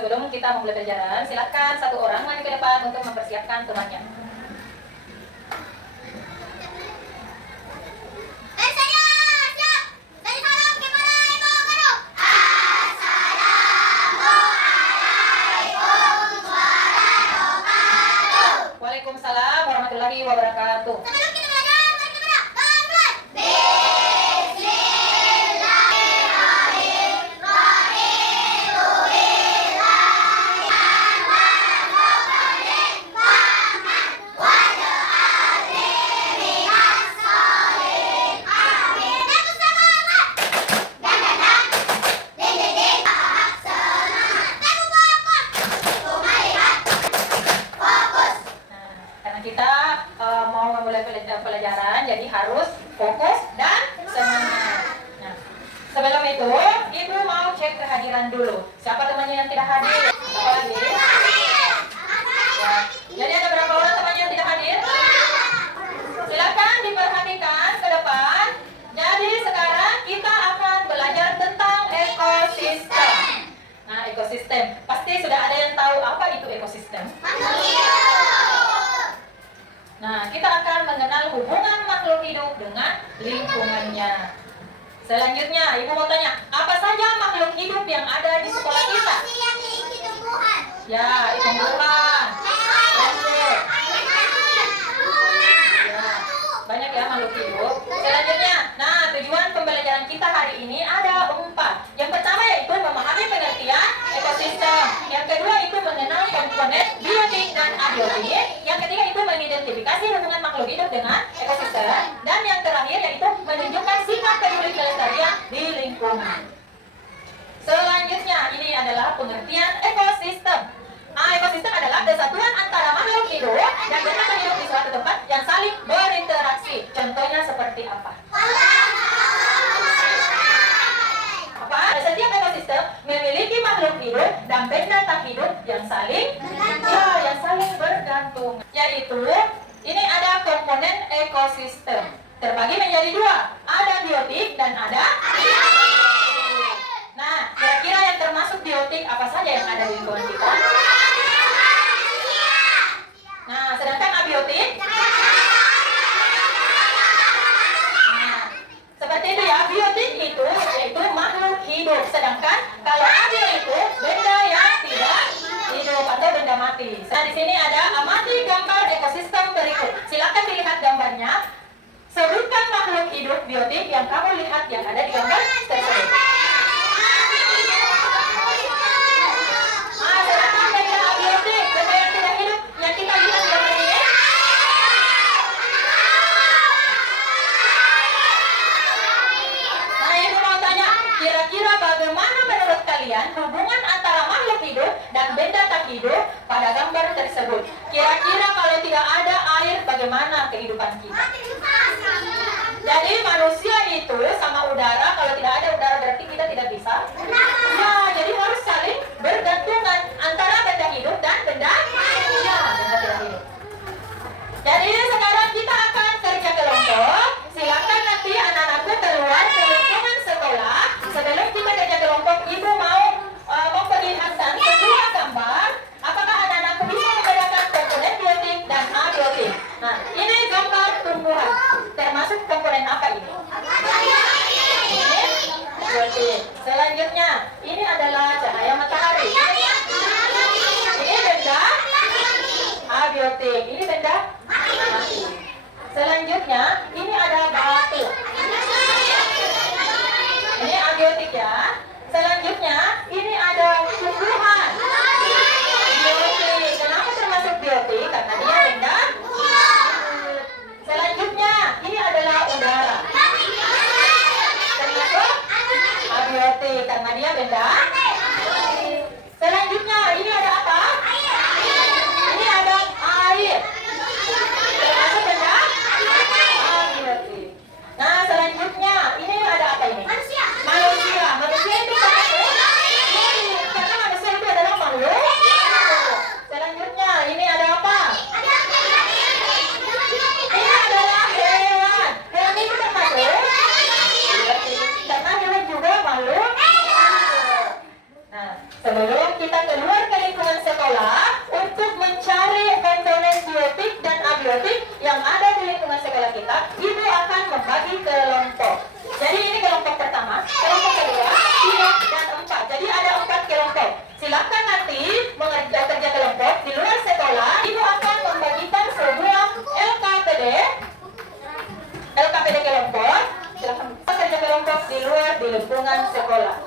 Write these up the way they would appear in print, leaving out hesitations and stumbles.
sebelum kita memulai pelajaran, silakan satu orang maju ke depan untuk mempersiapkan temannya. Waalaikumsalam warahmatullahi wabarakatuh. Sebelum kita belajar, mari kita mulai. Kita mau memulai pelajaran, jadi harus fokus dan semangat. Nah, sebelum itu, Ibu mau cek kehadiran dulu. Siapa temannya yang tidak hadir? Siapa lagi? Ya. Jadi ada berapa orang temannya yang tidak hadir? Silakan diperhatikan ke depan. Jadi sekarang kita akan belajar tentang ekosistem. Nah, ekosistem. Pasti sudah ada yang tahu apa itu ekosistem. Nah, kita akan mengenal hubungan makhluk hidup dengan lingkungannya. Selanjutnya, Ibu mau tanya, apa saja makhluk hidup yang ada di sekolah kita? Ya, tumbuhan. Lanjut. Ya, banyak ya makhluk hidup. Selanjutnya, nah tujuan pembelajaran kita hari ini ada 4. Yang pertama yaitu memahami pengertian ekosistem. Yang kedua itu mengenal komponen biotik dan abiotik. Yang ketiga itu mengidentifikasi hubungan makhluk hidup dengan ekosistem. Dan yang terakhir yaitu menunjukkan sikap peduli kelestarian di lingkungan. Selanjutnya ini adalah pengertian ekosistem. Ekosistem adalah kesatuan antara makhluk hidup dan benda hidup di suatu tempat yang saling berinteraksi. Contohnya seperti apa? Setiap ekosistem memiliki makhluk hidup dan benda tak hidup yang saling bergantung. Yaitu ini ada komponen ekosistem terbagi menjadi 2. Ada biotik dan ada abiotik. Nah, kira-kira yang termasuk biotik apa saja yang ada di lingkungan kita? Nah, sedangkan abiotik? Nah, seperti itu ya, biotik itu yaitu makhluk hidup. Sedangkan kalau abio itu benda yang tidak hidup atau benda mati. Nah, di sini ada amati gambar ekosistem berikut. Silakan dilihat gambarnya. Sebutkan makhluk hidup biotik yang kamu lihat yang ada di gambar tersebut. Sedangkan benda abiotik, benda yang tidak hidup yang kita lihat di gambar ini. Nah, Ibu mau tanya, kira-kira bagaimana menurut kalian hubungan antara makhluk hidup dan benda tak hidup pada gambar tersebut? Kira-kira kalau tidak ada air, bagaimana kehidupan kita? Jadi manusia itu sama udara, kalau tidak ada udara berarti kita tidak bisa. Ya, jadi harus saling bergantungan antara benda hidup dan benda tidak hidup. Jadi sekarang kita akan kerja kelompok. Silakan nanti anak-anakku keluar ke lingkungan sekolah. Sebelum kita kerja kelompok, Ibu mau memperlihatkan sebuah gambar. Apakah anak-anakku bisa membedakan komponen biotik dan abiotik? Nah, ini gambar tumbuhan. Termasuk komponen apa ini? Ini biotik. Selanjutnya, ini adalah cahaya matahari. Ini benda abiotik. Ini benda mati. Selanjutnya, ini ada batu. Ini abiotik ya. Selanjutnya, ini ada tumbuhan. Biotik. Kenapa termasuk biotik? Karena dia benda. Selanjutnya, ini adalah udara. Termasuk abiotik karena dia benda. Selanjutnya, ini ada apa? Ini ada air. Termasuk benda abiotik. Nah, selanjutnya, ini ada apa ini? Manusia. Manusia itu karena manusia itu adalah makhluk. Selanjutnya, ini ada apa? Ini adalah hewan. Hewan itu termasuk karena hewan juga makhluk. Nah, sebelum kita keluar ke lingkungan sekolah untuk mencari komponen biotik dan abiotik yang ada di lingkungan sekolah kita, ibu akan membagi kelompok. Jadi ini kelompok pertama, kelompok kedua, 3 dan 4. Jadi ada 4 kelompok. Silakan nanti kerja kelompok di luar sekolah, ibu akan membagikan sebuah LKPD kelompok. Silakan kerja kelompok di luar di lingkungan sekolah.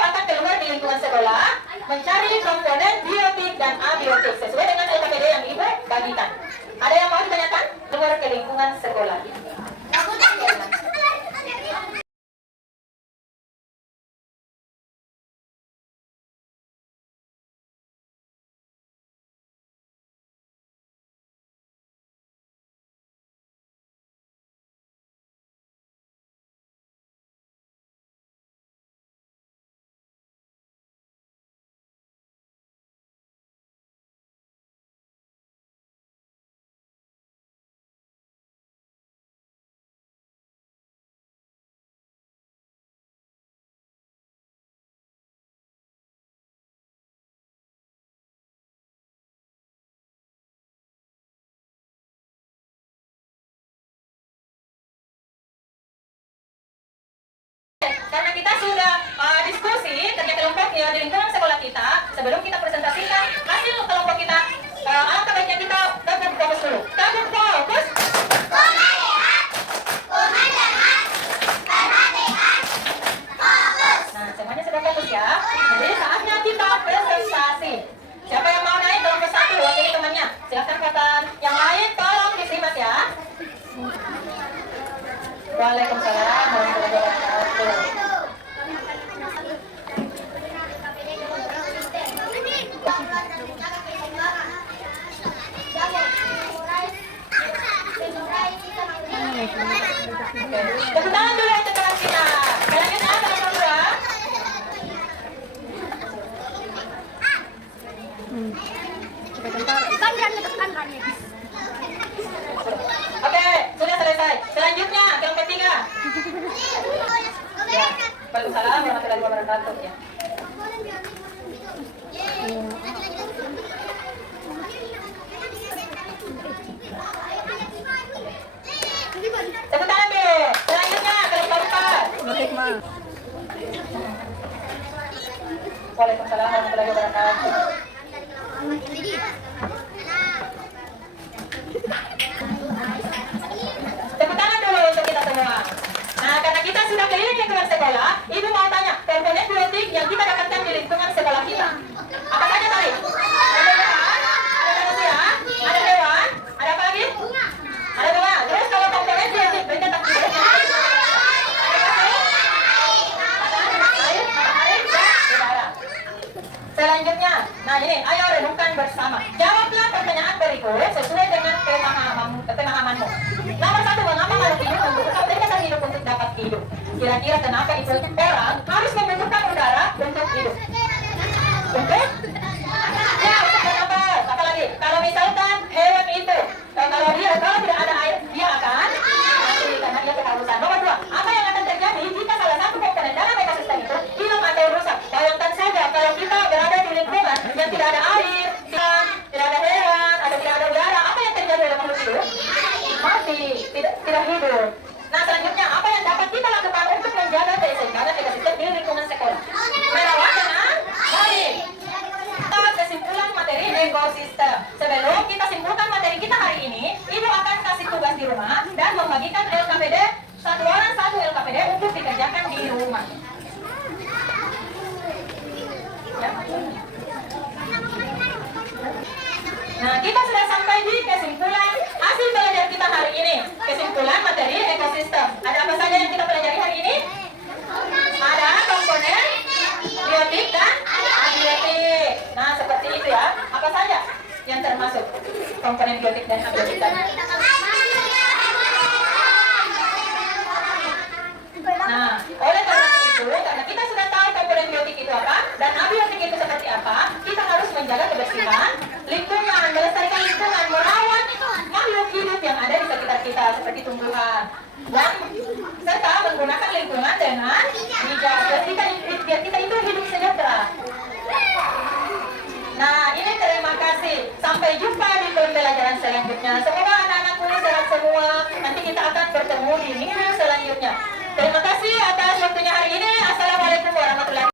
Akan keluar di lingkungan sekolah mencari komponen biotik dan abiotik sesuai dengan LKPD yang ibu bagikan. Ada yang mau ditanyakan? Keluar ke lingkungan sekolah. Karena kita sudah diskusi kerja kelompok ya di lingkungan sekolah kita, sebelum kita presentasikan hasil kelompok kita, alangkah baiknya kita gabung fokus dulu. Gabung fokus. Nah, semuanya sudah fokus ya. Jadi saatnya kita presentasi. Siapa yang mau naik kelompok 1 wakili temannya? Silakan katakan. Yang lain tolong disimak ya. Waalaikumsalam warahmatullahi wabarakatuh. Tepuk tangan dulu untuk kelas kita. Selanjutnya kelas kedua. Oke, sudah selesai. Selanjutnya kelompok 3. Ya, Waalaikumsalam warahmatullahi wabarakatuh ya. Tepuk tangan dulu. Selanjutnya kelompok 4. Waalaikumsalam warahmatullahi wabarakatuh. Tepuk tangan dulu untuk kita semua. Nah, karena kita sudah keliling lingkungan sekolah, ibu mau tanya komponen biotik yang kita dapatkan di lingkungan sekolah kita. Apa saja tadi? Ada hewan, ada manusia, ada hewan, ada apa lagi? Ada bunga. Terus kalau komponen biotik benda tak hidup, air, matahari, dan udara. Selanjutnya, nah ini, ayo renungkan bersama. Jawablah pertanyaan berikut sesuai dengan pemahamanmu. Nomor 1, mengapa makhluk hidup membutuhkan benda tak hidup untuk dapat hidup? Kira-kira kenapa itu orang harus membutuhkan udara untuk hidup? Untuk? Ya, untuk bernafas. Apa lagi? Kalau misalkan hewan itu, kalau tidak ada air, dia akan mati karena dia kehausan. Nomor 2, apa yang akan terjadi jika salah satu komponen dalam ekosistem itu hilang atau rusak? Bayangkan saja kalau kita berada di lingkungan yang tidak ada air, tidak ada hewan, atau tidak ada udara, apa yang terjadi dalam makhluk hidup? Mati, tidak hidup. Nah, selanjutnya apa yang dapat kita lakukan untuk menjaga keseimbangan ekosistem di lingkungan sekolah? Merawat dengan baik. Kesimpulan materi ekosistem. Sebelum kita simpulkan materi kita hari ini, ibu akan kasih tugas di rumah dan membagikan LKPD, satu orang satu LKPD untuk dikerjakan di rumah. Ya. Nah, kita sudah sampai di kesimpulan hasil belajar kita hari ini. Kesimpulan materi ekosistem. Ada apa saja yang kita pelajari hari ini? Ada komponen biotik dan abiotik. Nah, seperti itu ya. Apa saja yang termasuk komponen biotik dan abiotik tadi? Nah, oleh karena itu, karena kita sudah tahu komponen biotik itu apa dan abiotik itu seperti apa, kita harus menjaga kebersihan lingkungan, melestarikan lingkungan, merawat makhluk hidup yang ada di sekitar kita seperti tumbuhan. dan serta menggunakan lingkungan dengan bijak biar kita itu hidup sejahtera. Nah, ini terima kasih. Sampai jumpa di pembelajaran selanjutnya. Semoga anak-anakku sehat semua. Nanti kita akan bertemu di minggu selanjutnya. Terima kasih atas waktunya hari ini. Assalamualaikum warahmatullahi wabarakatuh.